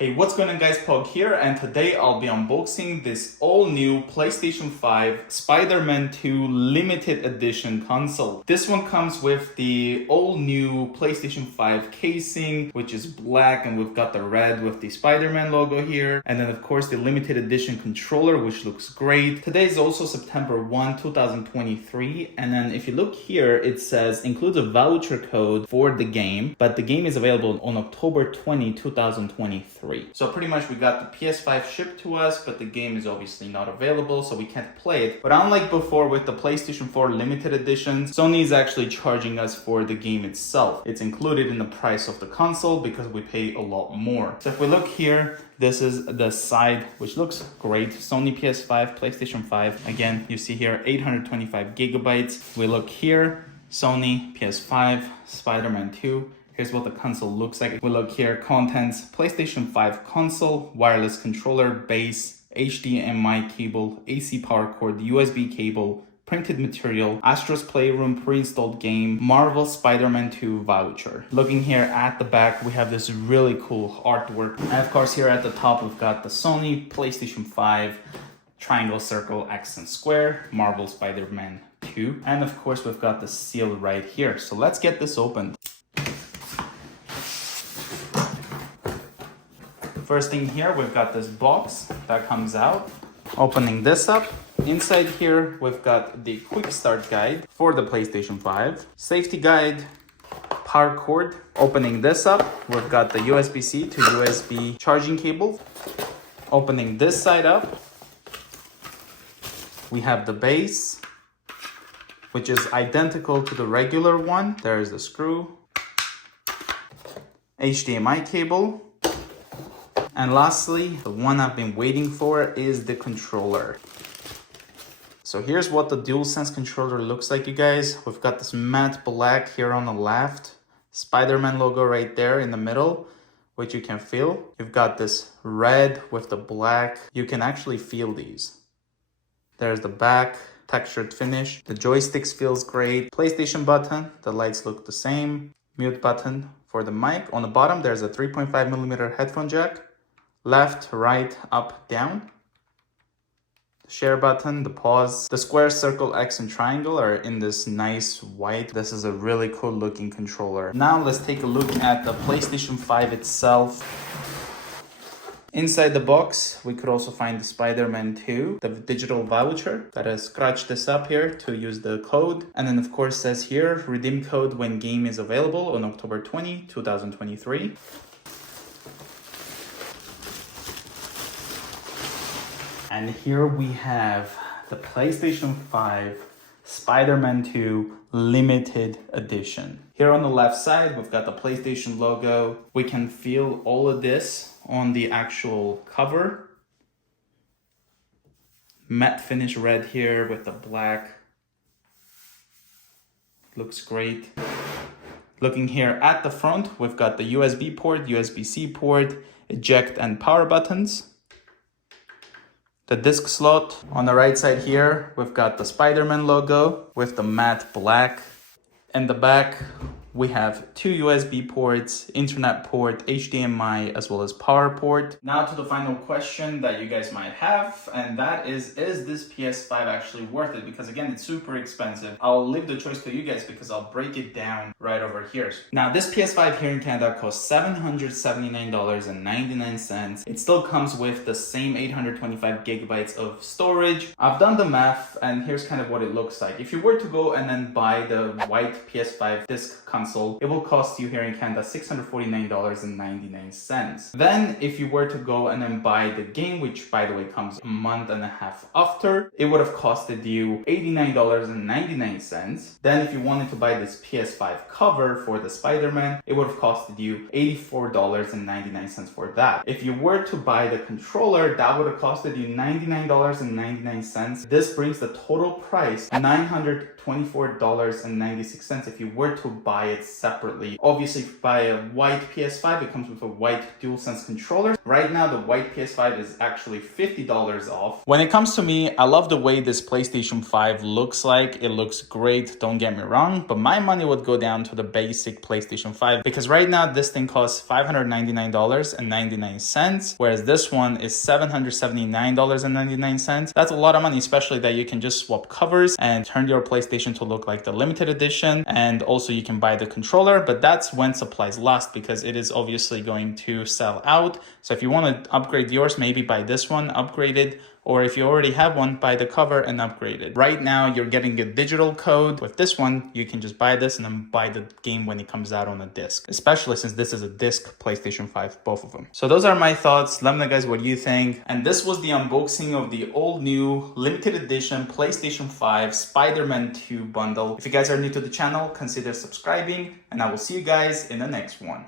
Hey, what's going on guys, Pog here, and today I'll be unboxing this all new PlayStation 5 Spider-Man 2 limited edition console. This one comes with the all new PlayStation 5 casing, which is black, and we've got the red with the Spider-Man logo here. And then of course the limited edition controller, which looks great. Today is also September 1, 2023. And then if you look here, it says includes a voucher code for the game, but the game is available on October 20, 2023. So pretty much we got the PS5 shipped to us, but the game is obviously not available, so we can't play it. But unlike before with the PlayStation 4 limited editions, Sony is actually charging us for the game itself. It's included in the price of the console because we pay a lot more. So if we look here, this is the side, which looks great. Sony PS5, PlayStation 5. Again, you see here 825 gigabytes. We look here, Sony PS5, Spider-Man 2. Here's what the console looks like. We look here, contents, PlayStation 5 console, wireless controller, base, HDMI cable, AC power cord, USB cable, printed material, Astro's Playroom pre-installed game, Marvel Spider-Man 2 voucher. Looking here at the back, we have this really cool artwork. And of course here at the top, we've got the Sony PlayStation 5 triangle, circle, X and square, Marvel Spider-Man 2. And of course, we've got the seal right here. So let's get this opened. First thing here, we've got this box that comes out. Opening this up. Inside here, we've got the quick start guide for the PlayStation 5. Safety guide, power cord. Opening this up, we've got the USB-C to USB charging cable. Opening this side up, we have the base, which is identical to the regular one. There's the screw, HDMI cable. And lastly, the one I've been waiting for is the controller. So here's what the DualSense controller looks like, you guys. We've got this matte black here on the left, Spider-Man logo right there in the middle, which you can feel. You've got this red with the black. You can actually feel these. There's the back, textured finish. The joysticks feels great. PlayStation button, the lights look the same. Mute button for the mic. On the bottom, there's a 3.5mm headphone jack. Left, right, up, down. The share button, the pause. The square, circle, X, and triangle are in this nice white. This is a really cool looking controller. Now let's take a look at the PlayStation 5 itself. Inside the box, we could also find the Spider-Man 2, the digital voucher. Gotta scratch this up here to use the code. And then of course says here, redeem code when game is available on October 20, 2023. And here we have the PlayStation 5 Spider-Man 2 limited edition. Here on the left side, we've got the PlayStation logo. We can feel all of this on the actual cover. Matte finish red here with the black. Looks great. Looking here at the front, we've got the USB port, USB-C port, eject and power buttons. The disc slot. On the right side here, we've got the Spider-Man logo with the matte black. In the back, we have two USB ports, internet port, HDMI, as well as power port. Now to the final question that you guys might have, and that is this PS5 actually worth it? Because again, it's super expensive. I'll leave the choice to you guys because I'll break it down right over here. Now, this PS5 here in Canada costs $779.99. It still comes with the same 825 gigabytes of storage. I've done the math, and here's kind of what it looks like. If you were to go and then buy the white PS5 disc console, it will cost you here in Canada $649.99. Then if you were to go and then buy the game, which by the way comes a month and a half after, it would have costed you $89.99. Then if you wanted to buy this PS5 cover for the Spider-Man, it would have costed you $84.99 for that. If you were to buy the controller, that would have costed you $99.99. This brings the total price $924.96 if you were to buy it separately. Obviously, if you buy a white PS5, it comes with a white DualSense controller. Right now, the white PS5 is actually $50 off. When it comes to me, I love the way this PlayStation 5 looks like. It looks great, don't get me wrong, but my money would go down to the basic PlayStation 5 because right now this thing costs $599.99, whereas this one is $779.99. That's a lot of money, especially that you can just swap covers and turn your PlayStation to look like the limited edition, and also you can buy the controller, but that's when supplies last because it is obviously going to sell out. So if you want to upgrade yours, maybe buy this one, upgrade it, or if you already have one, buy the cover and upgrade it. Right now, you're getting a digital code. With this one, you can just buy this and then buy the game when it comes out on a disc, especially since this is a disc PlayStation 5, both of them. So those are my thoughts. Let me know, guys, what you think. And this was the unboxing of the all new limited edition PlayStation 5 Spider-Man 2 bundle. If you guys are new to the channel, consider subscribing, and I will see you guys in the next one.